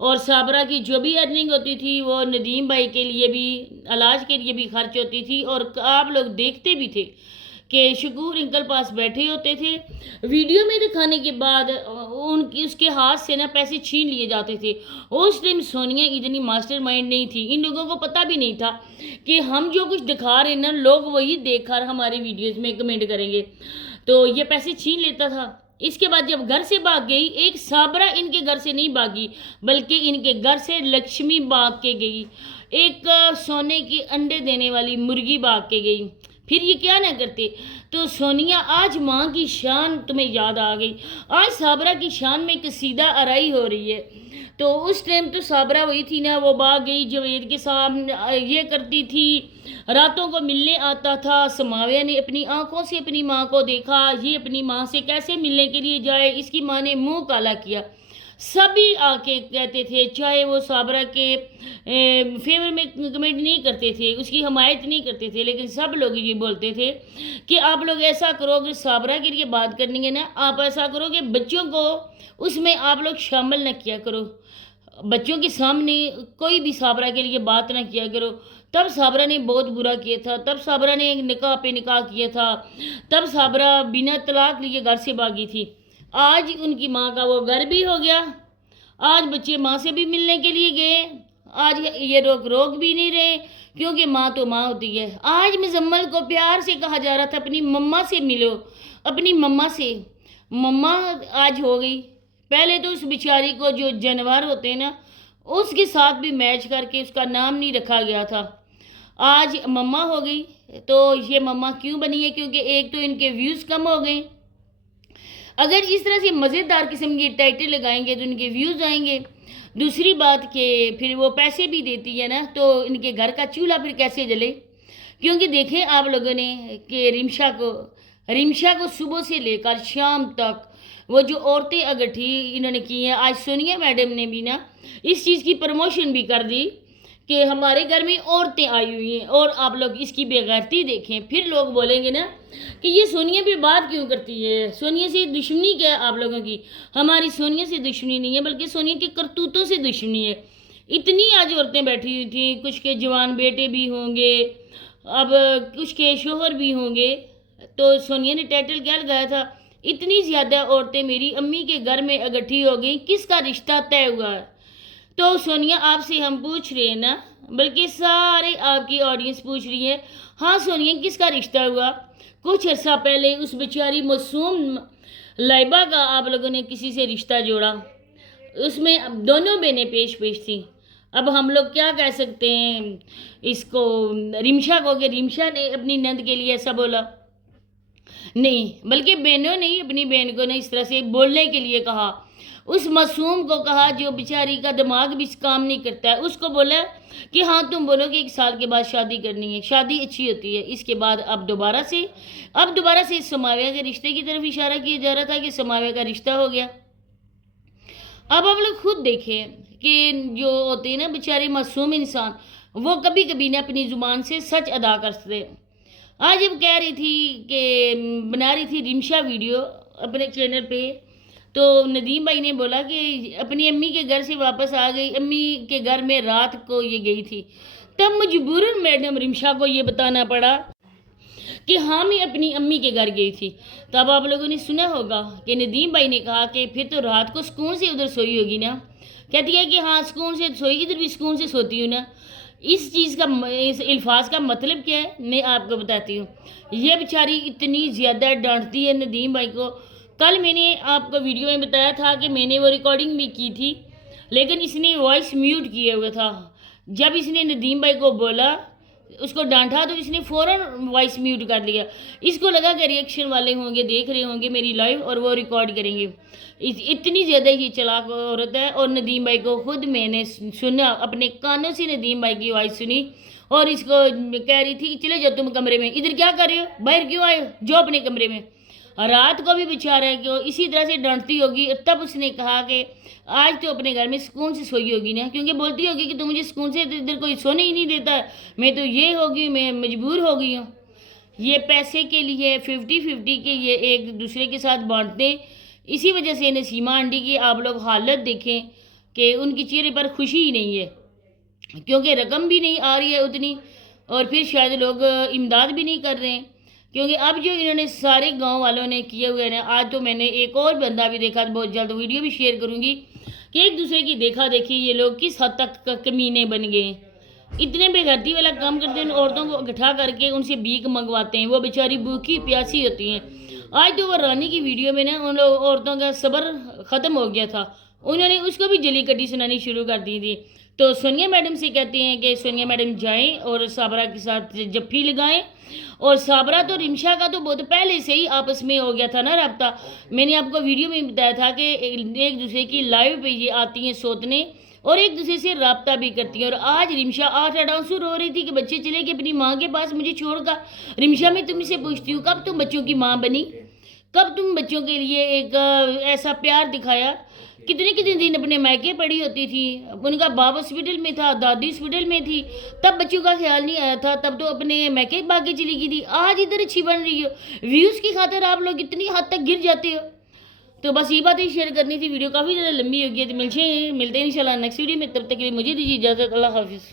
اور صابرہ کی جو بھی ارننگ ہوتی تھی وہ ندیم بھائی کے لیے بھی، علاج کے لیے بھی خرچ ہوتی تھی، اور آپ لوگ دیکھتے بھی تھے کہ شکور انکل پاس بیٹھے ہوتے تھے، ویڈیو میں دکھانے کے بعد اس کے ہاتھ سے نا پیسے چھین لیے جاتے تھے۔ اس ٹائم سونیا اتنی ماسٹر مائنڈ نہیں تھی، ان لوگوں کو پتہ بھی نہیں تھا کہ ہم جو کچھ دکھا رہے ہیں نا لوگ وہی دیکھ کر ہماری ویڈیوز میں کمنٹ کریں گے، تو یہ پیسے چھین لیتا تھا۔ اس کے بعد جب گھر سے بھاگ گئی، ایک صابرہ ان کے گھر سے نہیں بھاگی بلکہ ان کے گھر سے لکشمی بھاگ کے گئی، ایک سونے کی انڈے دینے والی مرغی بھاگ کے گئی۔ پھر یہ کیا نہ کرتے؟ تو سونیا آج ماں کی شان تمہیں یاد آ گئی، آج صابرہ کی شان میں قصیدہ آرائی ہو رہی ہے۔ تو اس ٹائم تو صابرہ وہی تھی نا، وہ بھاگ گئی جوید کے سامنے، یہ کرتی تھی، راتوں کو ملنے آتا تھا۔ سماویہ نے اپنی آنکھوں سے اپنی ماں کو دیکھا، یہ اپنی ماں سے کیسے ملنے کے لیے جائے، اس کی ماں نے منہ کالا کیا۔ سبھی آ کے کہتے تھے، چاہے وہ صابرہ کے فیور میں کمنٹ نہیں کرتے تھے، اس کی حمایت نہیں کرتے تھے، لیکن سب لوگ یہ بولتے تھے کہ آپ لوگ ایسا کرو کہ صابرہ کے لیے بات کرنی ہے نا، آپ ایسا کرو کہ بچوں کو اس میں آپ لوگ شامل نہ کیا کرو، بچوں کے سامنے کوئی بھی صابرہ کے لیے بات نہ کیا کرو۔ تب صابرہ نے بہت برا کیا تھا، تب صابرہ نے نکاح پہ نکاح کیا تھا، تب صابرہ بنا طلاق لیے گھر سے بھاگی تھی۔ آج ان کی ماں کا وہ گھر بھی ہو گیا، آج بچے ماں سے بھی ملنے کے لیے گئے، آج یہ روک بھی نہیں رہے، کیونکہ ماں تو ماں ہوتی ہے۔ آج مزمل کو پیار سے کہا جا رہا تھا اپنی مما سے ملو، اپنی مما سے، مما آج ہو گئی۔ پہلے تو اس بیچاری کو جو جانور ہوتے ہیں نا اس کے ساتھ بھی میچ کر کے اس کا نام نہیں رکھا گیا تھا، آج مما ہو گئی۔ تو یہ مما کیوں بنی ہے؟ کیونکہ ایک تو ان کے ویوز کم ہو گئے، اگر اس طرح سے مزیدار قسم کے ٹائٹل لگائیں گے تو ان کے ویوز آئیں گے۔ دوسری بات کہ پھر وہ پیسے بھی دیتی ہے نا، تو ان کے گھر کا چولہا پھر کیسے جلے؟ کیونکہ دیکھیں آپ لوگوں نے کہ رمشا کو صبح سے لے کر شام تک وہ جو عورتیں اگٹھی انہوں نے کی ہیں، آج سونیا میڈم نے بھی نا اس چیز کی پروموشن بھی کر دی کہ ہمارے گھر میں عورتیں آئی ہوئی ہیں، اور آپ لوگ اس کی بے غیرتی دیکھیں، پھر لوگ بولیں گے نا کہ یہ سونیا پہ بات کیوں کرتی ہے، سونیا سے دشمنی کیا ہے آپ لوگوں کی؟ ہماری سونیا سے دشمنی نہیں ہے، بلکہ سونیا کی کرتوتوں سے دشمنی ہے۔ اتنی آج عورتیں بیٹھی ہوئی تھیں، کچھ کے جوان بیٹے بھی ہوں گے، اب کچھ کے شوہر بھی ہوں گے، تو سونیا نے ٹائٹل کیا لگایا تھا، اتنی زیادہ عورتیں میری امی کے گھر میں اگٹھی ہو گئیں، کس کا رشتہ طے ہوا ہے؟ تو سونیا آپ سے ہم پوچھ رہے ہیں نا، بلکہ سارے آپ کی آڈینس پوچھ رہی ہے، ہاں سونیا کس کا رشتہ ہوا؟ کچھ عرصہ پہلے اس بیچاری معصوم لائبہ کا آپ لوگوں نے کسی سے رشتہ جوڑا، اس میں دونوں بہنیں پیش تھیں۔ اب ہم لوگ کیا کہہ سکتے ہیں اس کو، رمشا کو، کہ رمشا نے اپنی نند کے لیے ایسا بولا؟ نہیں، بلکہ بہنوں نے اپنی بہن کو نے اس طرح سے بولنے کے لیے کہا، اس معصوم کو کہا جو بیچاری کا دماغ بھی کام نہیں کرتا ہے، اس کو بولا کہ ہاں تم بولو کہ 1 سال کے بعد شادی کرنی ہے، شادی اچھی ہوتی ہے۔ اس کے بعد اب دوبارہ سے سماویہ کے رشتے کی طرف اشارہ کیا جا رہا تھا کہ سماویہ کا رشتہ ہو گیا۔ اب آپ لوگ خود دیکھیں کہ جو ہوتے ہیں نا بیچارے معصوم انسان، وہ کبھی کبھی نہ اپنی زبان سے سچ ادا کرتے۔ آج جب کہہ رہی تھی کہ بنا رہی تھی رمشا ویڈیو اپنے چینل پہ، تو ندیم بھائی نے بولا کہ اپنی امی کے گھر سے واپس آ گئی، امی کے گھر میں رات کو یہ گئی تھی، تب مجبوراً میڈم رمشا کو یہ بتانا پڑا کہ ہاں میں اپنی امی کے گھر گئی تھی۔ تب آپ لوگوں نے سنا ہوگا کہ ندیم بھائی نے کہا کہ پھر تو رات کو سکون سے ادھر سوئی ہوگی نا، کہتی ہے کہ ہاں سکون سے سوئی، ادھر بھی سکون سے سوتی ہوں نا۔ اس چیز کا، اس الفاظ کا مطلب کیا ہے میں آپ کو بتاتی ہوں۔ یہ بیچاری اتنی زیادہ ڈانٹتی ہے ندیم بھائی کو۔ کل میں نے آپ کو ویڈیو میں بتایا تھا کہ میں نے وہ ریکارڈنگ بھی کی تھی، لیکن اس نے وائس میوٹ کیے ہوئے تھا۔ جب اس نے ندیم بھائی کو بولا، اس کو ڈانٹا، تو اس نے فوراً وائس میوٹ کر لیا۔ اس کو لگا کہ ریئیکشن والے ہوں گے، دیکھ رہے ہوں گے میری لائیو اور وہ ریکارڈ کریں گے۔ اتنی زیادہ یہ چلاک عورت ہے۔ اور ندیم بھائی کو خود میں نے سنا، اپنے کانوں سے ندیم بھائی کی وائس سنی، اور اس کو کہہ رہی تھی کہ چلے جاؤ تم کمرے میں، ادھر کیا کر رہے ہو، باہر کیوں آئے ہو، جو اپنے کمرے میں۔ رات کو بھی بیچارہ ہے کہ وہ اسی طرح سے ڈانٹتی ہوگی، تب اس نے کہا کہ آج تو اپنے گھر میں سکون سے سوئی ہوگی نا، کیونکہ بولتی ہوگی کہ تو مجھے سکون سے ادھر کوئی سونے ہی نہیں دیتا، میں تو یہ ہوگی، میں مجبور ہو گئی ہوں۔ یہ پیسے کے لیے 50-50 کے یہ ایک دوسرے کے ساتھ بانٹتے، اسی وجہ سے نسیمہ آنٹی کی آپ لوگ حالت دیکھیں کہ ان کی چہرے پر خوشی ہی نہیں ہے، کیونکہ رقم بھی نہیں آ رہی ہے اتنی، اور پھر شاید لوگ امداد بھی نہیں کر رہے ہیں، کیونکہ اب جو انہوں نے سارے گاؤں والوں نے کیے ہوئے ہیں، آج تو میں نے ایک اور بندہ بھی دیکھا، بہت جلد ویڈیو بھی شیئر کروں گی، کہ ایک دوسرے کی دیکھا دیکھی یہ لوگ کس حد تک کمینے بن گئے ہیں، اتنے بے غیرتی والا کام کرتے ہیں، عورتوں کو اکٹھا کر کے ان سے بھیک منگواتے ہیں، وہ بیچاری بھوکی پیاسی ہوتی ہیں۔ آج تو وہ رانی کی ویڈیو میں نا ان عورتوں کا صبر ختم ہو گیا تھا، انہوں نے اس کو بھی جلی کٹی سنانی شروع کر دی تھی، تو سونیا میڈم سے کہتے ہیں کہ سونیا میڈم جائیں اور صابرہ کے ساتھ جفی لگائیں، اور صابرہ تو رمشا کا تو بہت پہلے سے ہی آپس میں ہو گیا تھا نا رابطہ، میں نے آپ کو ویڈیو میں بتایا تھا کہ ایک دوسرے کی لائیو پہ یہ آتی ہیں سوتنے اور ایک دوسرے سے رابطہ بھی کرتی ہیں، اور آج رمشا 8 رو رہی تھی کہ بچے چلے گئے اپنی ماں کے پاس مجھے چھوڑ کر۔ رمشا میں تم سے پوچھتی ہوں کب تم بچوں کی ماں بنی، کب تم بچوں کے لیے ایک ایسا پیار دکھایا، کتنے دن اپنے میکے پڑی ہوتی تھی، ان کا باپ ہاسپٹل میں تھا، دادی ہاسپٹل میں تھی، تب بچوں کا خیال نہیں آیا تھا، تب تو اپنے میکے باگے چلی گئی تھی، آج ادھر اچھی بن رہی ہو، ویوز کی خاطر آپ لوگ اتنی حد تک گر جاتے ہو۔ تو بس یہ باتیں شیئر کرنی تھی، ویڈیو کافی زیادہ لمبی ہو گئی ہے، تو ملتے ہیں انشاءاللہ نیکسٹ ویڈیو میں، تب تک کے لیے مجھے دیجیے اجازت، اللہ حافظ۔